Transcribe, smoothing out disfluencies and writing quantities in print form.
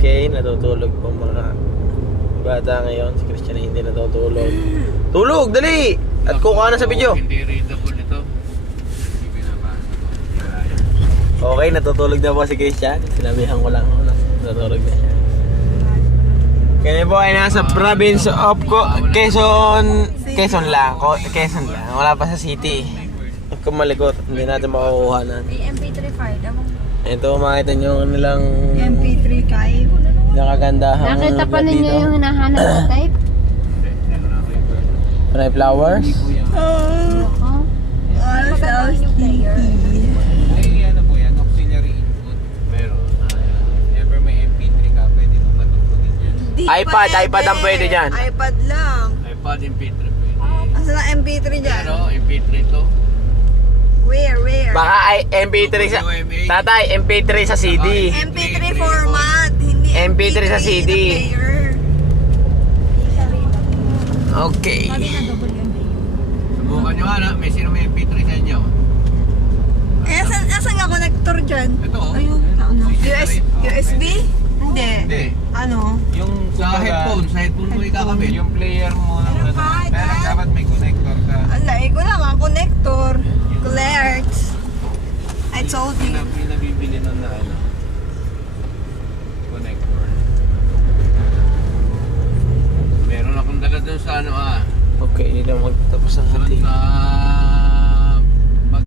Okay, natutulog po mga bata ngayon. Si Christian ay hindi natutulog. Tulog, dali! At kukuha na sa video. Hindi readable ito. Okay, natutulog na po si Christian. Sinabihan ko lang. Natutulog na siya. Kaya po ay nasa province of Quezon. Quezon lang. Quezon lang. Wala pa sa city. Kung malikot, hindi natin makukuha na. MP3 file. Ito, makita nyo nilang MP3 kay. nakagandahang Nakita pa lugar ninyo dito. yung hinahanap na type? Fry flowers. Oo. All sounds player. Ay, ano po yan? Auxiliary input. Pero, ever may MP3 ka, pwede mo patugtugin yan. iPad ang pwede dyan. iPad lang. iPod, MP3 pwede. Asa na MP3 dyan? Pero, MP3 to. Where? Baka ay MP3 sa... Tatay, MP3 sa CD. MP3 format. Hindi MP3 sa CD. na player. Okay. Subukan nyo nga na, may sino may MP3 sa inyo? Asan nga connector dyan? Ito, oh. Ayun. USB? Hindi. Hindi. Ano? Yung sa headphone mo ikakabit. Yung player mo na pero dapat may connector ka. Alay ko lang ang connector. Clerks. I told you. Pinabibili nun na ano.